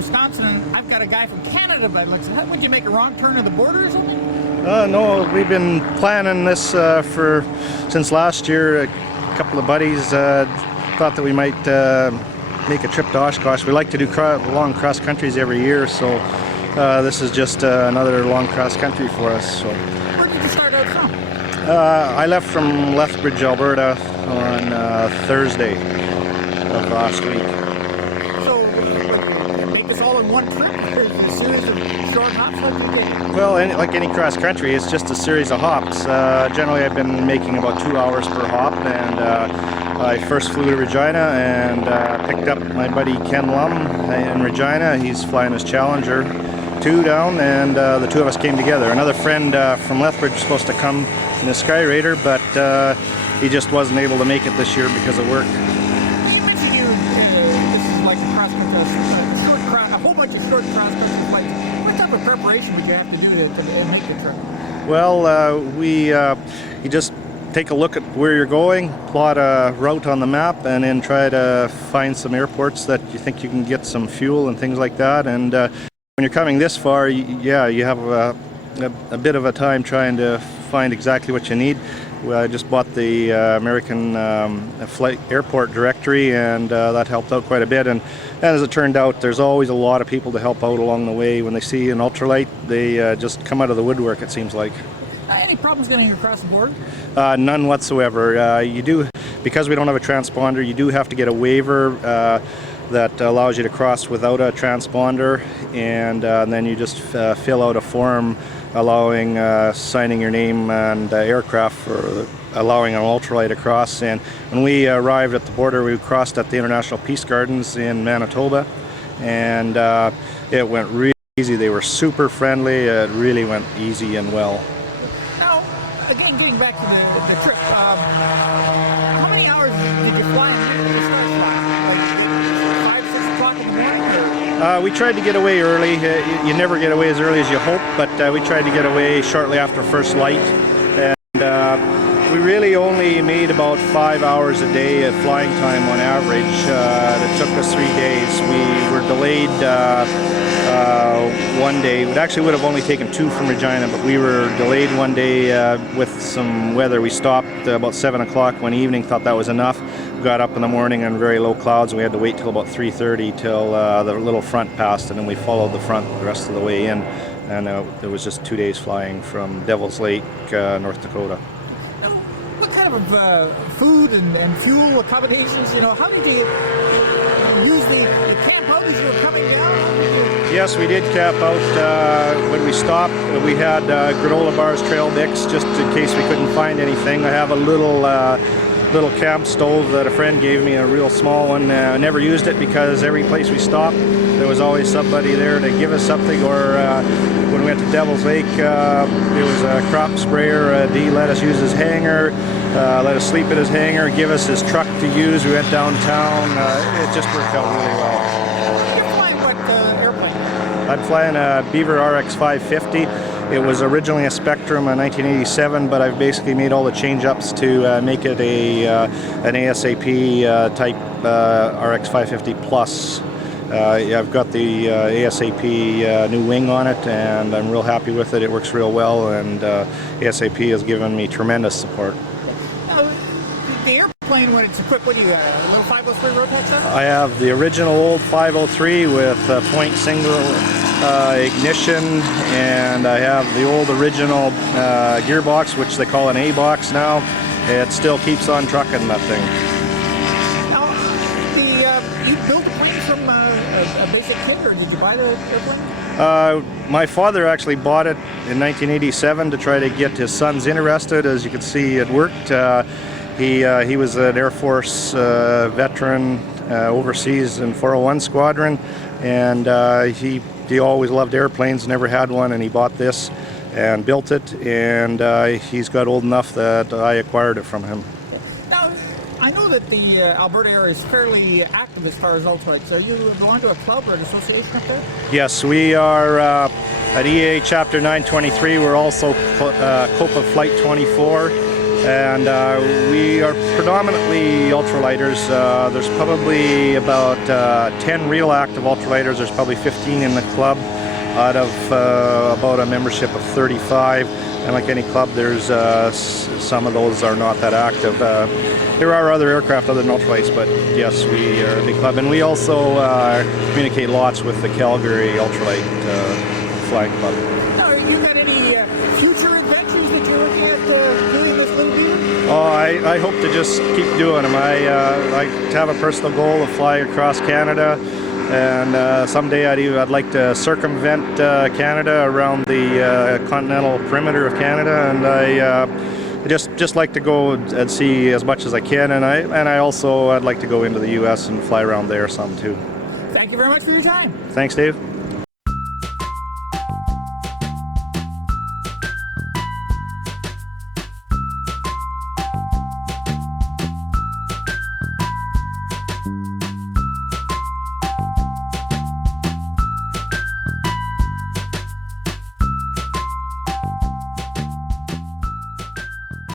Wisconsin, and I've got a guy from Canada, but like, would you make a wrong turn at the border or something? No, we've been planning this since last year. A couple of buddies thought that we might make a trip to Oshkosh. We like to do long cross countries every year, so this is just another long cross country for us. So. Where did you start out from? I left from Lethbridge, Alberta on Thursday of last week. So, you make this all in one trip? A series of short hops like you did? Well, like any cross country, it's just a series of hops. Generally, I've been making about 2 hours per hop, and I first flew to Regina and picked up my buddy Ken Lum in Regina. He's flying his Challenger 2 down, and the two of us came together. Another friend from Lethbridge was supposed to come in the Sky Raider, but he just wasn't able to make it this year because of work. You mentioned this is like a whole bunch of short cross-country flights. What type of preparation would you have to do to make the trip? Well, you just take a look at where you're going, plot a route on the map, and then try to find some airports that you think you can get some fuel and things like that. And when you're coming this far, you have a bit of a time trying to find exactly what you need. I just bought the American flight airport directory, and that helped out quite a bit. And as it turned out, there's always a lot of people to help out along the way. When they see an ultralight, they just come out of the woodwork, it seems like. Any problems getting across the border? None whatsoever. You do, because we don't have a transponder, you do have to get a waiver that allows you to cross without a transponder, and then you just fill out a form allowing signing your name and aircraft for allowing an ultralight across. And when we arrived at the border, we crossed at the International Peace Gardens in Manitoba, and it went really easy. They were super friendly. It really went easy and well. Now, again, getting back to the trip, how many hours did you fly and when did you start flying? Like 5, 6 o'clock in the morning? Or? We tried to get away early. You never get away as early as you hope, but we tried to get away shortly after first light. And we really only made about 5 hours a day of flying time on average. It took us 3 days. We were delayed 1 day. It actually would have only taken 2 from Regina, but we were delayed 1 day with some weather. We stopped about 7 o'clock one evening, thought that was enough. Got up in the morning on very low clouds, and we had to wait till about 3:30 till the little front passed, and then we followed the front the rest of the way in. And it was just 2 days flying from Devil's Lake, North Dakota. Now, what kind of food and fuel accommodations, how did you use the camp out as you were coming down? Yes, we did camp out. When we stopped, we had granola bars, trail mix, just in case we couldn't find anything. I have a little camp stove that a friend gave me, a real small one. I never used it because every place we stopped, there was always somebody there to give us something. Or when we went to Devil's Lake, there was a crop sprayer. D let us use his hangar, let us sleep at his hangar, give us his truck to use. We went downtown. It just worked out really well. You're flying what airplane? I'm flying a Beaver RX 550. It was originally a Spectrum in 1987, but I've basically made all the change-ups to make it an ASAP type RX 550 Plus. I've got the ASAP new wing on it, and I'm real happy with it. It works real well, and ASAP has given me tremendous support. Now, the airplane, when it's equipped, what do you got, a little 503 Rotax on it? I have the original old 503 with point single ignition, and I have the old original gearbox, which they call an A-box now. It still keeps on trucking that thing. Now, you built the plane from a basic kit, or did you buy the airplane? My father actually bought it in 1987 to try to get his sons interested. As you can see, it worked. He was an Air Force veteran overseas in 401 Squadron, and he always loved airplanes, never had one, and he bought this and built it, and he's got old enough that I acquired it from him. Now, I know that the Alberta area is fairly active as far as ultralights. Are you belong to a club or an association up there? Yes, we are at EA Chapter 923. We're also COPA Flight 24, And we are predominantly ultralighters. There's probably about 10 real active ultralighters. There's probably 15 in the club out of about a membership of 35. And like any club, there's some of those are not that active. There are other aircraft other than ultralights, but yes, we are a big club. And we also communicate lots with the Calgary Ultralight Flag Club. Now, you got any future adventures that you're looking at doing this little Beaver? Oh, I hope to just keep doing them. I have a personal goal to fly across Canada, and someday I'd like to circumvent Canada around the continental perimeter of Canada, and I just like to go and see as much as I can, and I'd like to go into the U.S. and fly around there some too. Thank you very much for your time. Thanks, Dave.